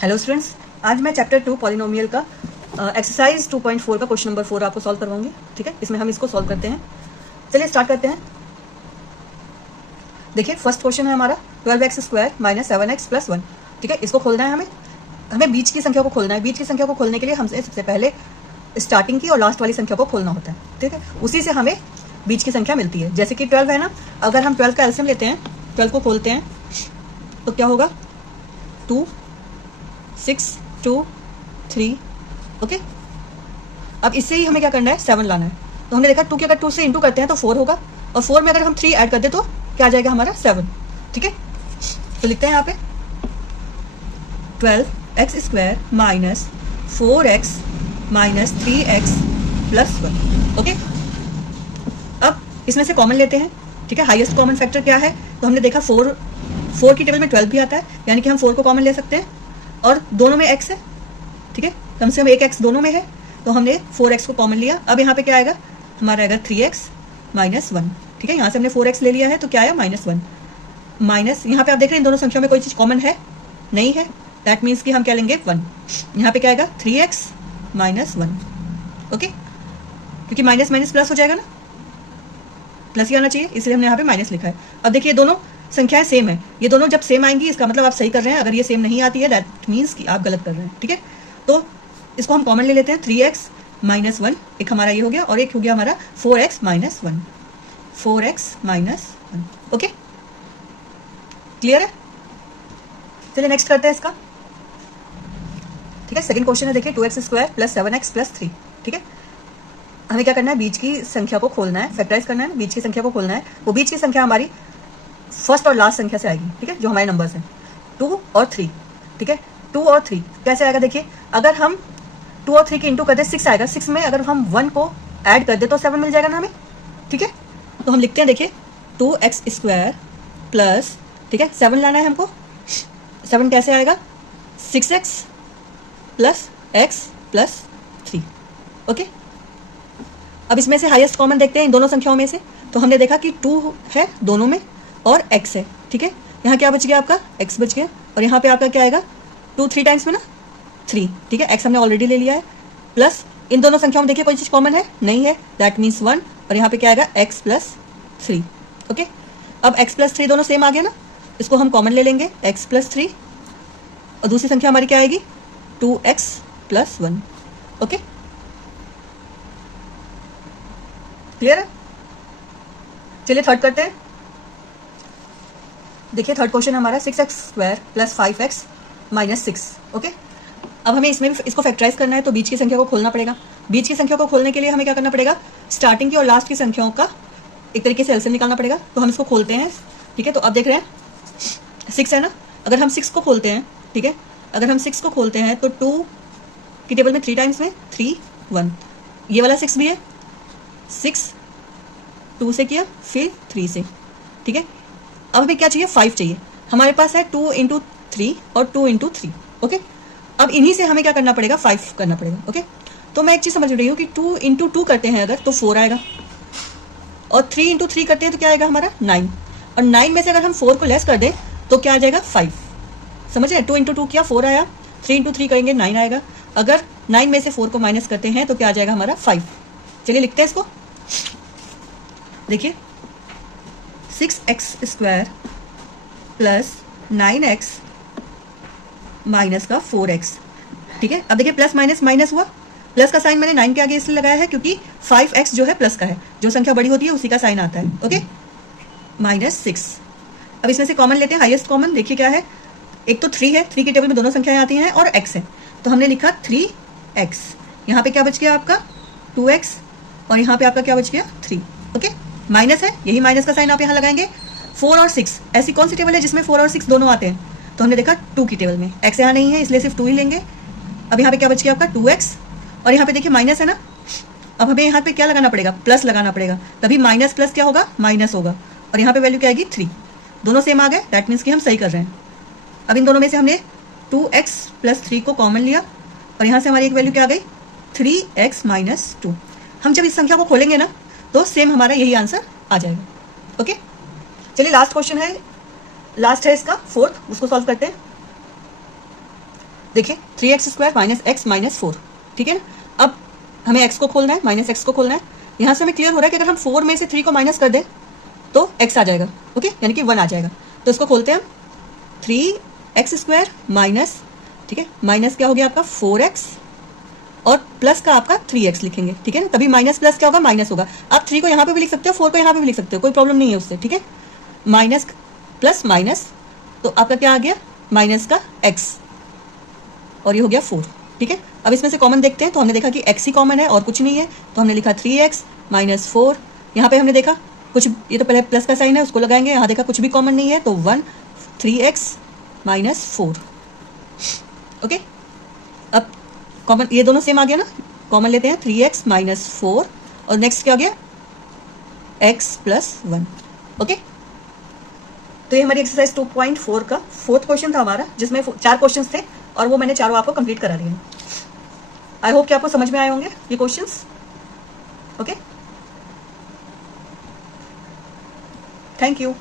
Hello students, आज मैं chapter 2 polynomial का एक्सरसाइज 2.4 का क्वेश्चन नंबर 4 आपको सॉल्व करवाऊंगी। ठीक है, इसमें हम इसको सॉल्व करते हैं। चलिए स्टार्ट करते हैं। देखिए फर्स्ट क्वेश्चन है हमारा 12x² - 7x + 1। ठीक है, इसको खोलना है हमें बीच की संख्या को खोलना है। बीच की संख्या को खोलने के लिए हमसे सबसे पहले स्टार्टिंग की और लास्ट वाली संख्या को खोलना होता है। ठीक है, उसी से हमें बीच की संख्या मिलती है। जैसे कि 12 है ना, अगर हम 12 का एलसीएम लेते हैं, 12 को खोलते हैं तो क्या होगा 2 6 2 3। ओके, अब इससे ही हमें क्या करना है 7 लाना है। तो हमने देखा 2 के अगर 2 से इंटू करते हैं तो 4 होगा, और 4 में अगर हम 3 ऐड कर दे तो क्या आ जाएगा हमारा 7। ठीक है, तो लिखते हैं यहाँ पे 12x² - 4x - 3x + 1। ओके, अब इसमें से कॉमन लेते हैं। ठीक है, हाईएस्ट कॉमन फैक्टर क्या है, तो हमने देखा 4 की टेबल में 12 भी आता है, यानी कि हम 4 को कॉमन ले सकते हैं, और दोनों में x है। ठीक है, कम से कम एक x दोनों में है, तो हमने 4x को कॉमन लिया। अब यहाँ पे क्या आएगा हमारा, आएगा 3x - 1। ठीक है, यहाँ से हमने 4x ले लिया है तो क्या आया -1। माइनस यहाँ पे आप देख रहे हैं इन दोनों संख्याओं में कोई चीज़ कॉमन है नहीं है, दैट मीन्स कि हम क्या लेंगे 1। यहाँ पे क्या आएगा 3x - 1। ओके, क्योंकि माइनस माइनस प्लस हो जाएगा ना, प्लस ही आना चाहिए, इसलिए हमने यहाँ पे माइनस लिखा है। अब देखिए दोनों संख्याएं सेम है, ये दोनों जब सेम आएंगी इसका मतलब आप सही कर रहे हैं। अगर ये सेम नहीं आती है दैट मीन्स कि आप गलत कर रहे हैं। ठीक है, तो इसको हम कॉमन ले लेते हैं। 3x - 1 एक हमारा ये हो गया, और एक हो गया हमारा 4x - 1। 4x - 1। ओके, क्लियर है। चलिए नेक्स्ट करते हैं इसका। ठीक है, सेकंड क्वेश्चन है, देखिए 2x² + 7x + 3। ठीक है, हमें क्या करना है, बीच की संख्या को खोलना है, फैक्टराइज करना है, बीच की संख्या को खोलना है। वो बीच की संख्या हमारी फर्स्ट और लास्ट संख्या से आएगी। ठीक है, जो हमारे नंबर्स हैं 2 और 3। ठीक है, 2 और 3 कैसे आएगा, देखिए अगर हम 2 और 3 की इंटू कर दे 6 आएगा। 6 में अगर हम 1 को ऐड कर दे तो 7 मिल जाएगा ना हमें। ठीक है, तो हम लिखते हैं, देखिए 2x² प्लस, ठीक है 7 लाना है हमको। 7 कैसे आएगा 6x + x + 3। ओके, अब इसमें से हाईएस्ट कॉमन देखते हैं इन दोनों संख्याओं में से। तो हमने देखा कि 2 है दोनों में और x है। ठीक है, यहाँ क्या बच गया आपका x बच गया, और यहाँ पे आपका क्या आएगा 2 3 टाइम्स में ना 3। ठीक है, x हमने ऑलरेडी ले लिया है, प्लस इन दोनों संख्याओं में देखिए कोई चीज़ कॉमन है नहीं है, दैट मीन्स 1, और यहाँ पे क्या आएगा x + 3। ओके, अब x + 3 दोनों सेम आ गया ना, इसको हम कॉमन ले लेंगे x + 3, और दूसरी संख्या हमारी क्या आएगी 2x + 1। ओके, क्लियर है। चलिए थर्ड करते हैं। देखिए थर्ड क्वेश्चन हमारा 6x² + 5x - 6। ओके, अब हमें इसमें इसको फैक्टराइज करना है, तो बीच की संख्या को खोलना पड़ेगा। बीच की संख्या को खोलने के लिए हमें क्या करना पड़ेगा, स्टार्टिंग की और लास्ट की संख्याओं का एक तरीके से एलसीएम निकालना पड़ेगा। तो हम इसको खोलते हैं। ठीक है, तो अब देख रहे हैं 6 है ना, अगर हम 6 को खोलते हैं, ठीक है अगर हम 6 को खोलते हैं तो 2 की टेबल में 3 टाइम्स में 3 1, ये वाला 6 भी है, 6 2 से किया फिर 3 से। ठीक है, अब हमें क्या चाहिए 5 चाहिए। हमारे पास है 2 × 3 और 2 × 3। ओके, अब इन्हीं से हमें क्या करना पड़ेगा 5 करना पड़ेगा। ओके, तो मैं एक चीज़ समझ रही हूँ कि 2 × 2 करते हैं अगर तो 4 आएगा, और 3 × 3 करते हैं तो क्या आएगा हमारा 9, और 9 में से अगर हम 4 को लेस कर दें तो क्या आ जाएगा 5। समझ रहे हैं, 2 × 2 किया 4 आया, 3 × 3 करेंगे 9 आएगा, अगर 9 में से 4 को माइनस करते हैं तो क्या आ जाएगा हमारा 5। चलिए लिखते हैं इसको। देखिए 6x² + 9x - 4x। ठीक है, अब देखिए प्लस माइनस माइनस हुआ, प्लस का साइन मैंने 9 के आगे इसलिए लगाया है क्योंकि 5x जो है प्लस का है, जो संख्या बड़ी होती है उसी का साइन आता है। ओके, -6। अब इसमें से कॉमन लेते हैं, हाईएस्ट कॉमन देखिए क्या है, एक तो 3 है, 3 की टेबल में दोनों संख्याएं आती हैं, और x है, तो हमने लिखा 3x। यहाँ पे क्या बच गया आपका 2x, और यहाँ पे आपका क्या बच गया 3। ओके, माइनस है, यही माइनस का साइन आप यहाँ लगाएंगे। 4 और 6 ऐसी कौन सी टेबल है जिसमें 4 और 6 दोनों आते हैं, तो हमने देखा 2 की टेबल में, x यहाँ नहीं है इसलिए सिर्फ 2 ही लेंगे। अब यहाँ पे क्या बच गया आपका 2x, और यहाँ पे देखिए माइनस है ना, अब हमें यहाँ पे क्या लगाना पड़ेगा प्लस लगाना पड़ेगा, तभी माइनस प्लस क्या होगा माइनस होगा, और यहाँ पे वैल्यू क्या आएगी 3। दोनों सेम आ गए, दैट मीन्स कि हम सही कर रहे हैं। अब इन दोनों में से हमने 2x + 3 को कॉमन लिया, और यहाँ से हमारी एक वैल्यू क्या आ गई 3x - 2। हम जब इस संख्या को खोलेंगे ना तो सेम हमारा यही आंसर आ जाएगा। ओके, चलिए लास्ट क्वेश्चन है, लास्ट है इसका फोर्थ, उसको सॉल्व करते हैं। देखिए 3x² माइनस एक्स माइनस 4, ठीक है ना। अब हमें x को खोलना है, माइनस एक्स को खोलना है। यहाँ से हमें क्लियर हो रहा है कि अगर हम 4 में से 3 को माइनस कर दें तो x आ जाएगा, ओके, यानी कि 1 आ जाएगा। तो इसको खोलते हैं हम, 3x² माइनस, ठीक है, माइनस क्या हो गया आपका 4x और प्लस का आपका 3x लिखेंगे, ठीक है ना। तभी माइनस प्लस क्या होगा, माइनस होगा। आप 3 को यहाँ पे भी लिख सकते हो, 4 को यहाँ पे भी लिख सकते हो, कोई प्रॉब्लम नहीं है उससे, ठीक है। माइनस प्लस माइनस, तो आपका क्या आ गया, माइनस का x और ये हो गया 4, ठीक है। अब इसमें से कॉमन देखते हैं, तो हमने देखा कि x ही कॉमन है और कुछ नहीं है, तो हमने लिखा 3x माइनस 4। यहाँ पे हमने देखा कुछ, ये तो पहले प्लस का साइन है उसको लगाएंगे, यहाँ देखा कुछ भी कॉमन नहीं है तो 1, 3x माइनस 4, ओके। अब कॉमन ये दोनों सेम आ गया ना, कॉमन लेते हैं 3x माइनस 4 और नेक्स्ट क्या हो गया x प्लस 1, ओके। तो ये हमारी एक्सरसाइज 2.4 का 4th क्वेश्चन था हमारा, जिसमें 4 क्वेश्चंस थे और वो मैंने चारों आपको कंप्लीट करा दिए। आई होप कि आपको समझ में आए होंगे ये क्वेश्चंस, ओके। Thank you.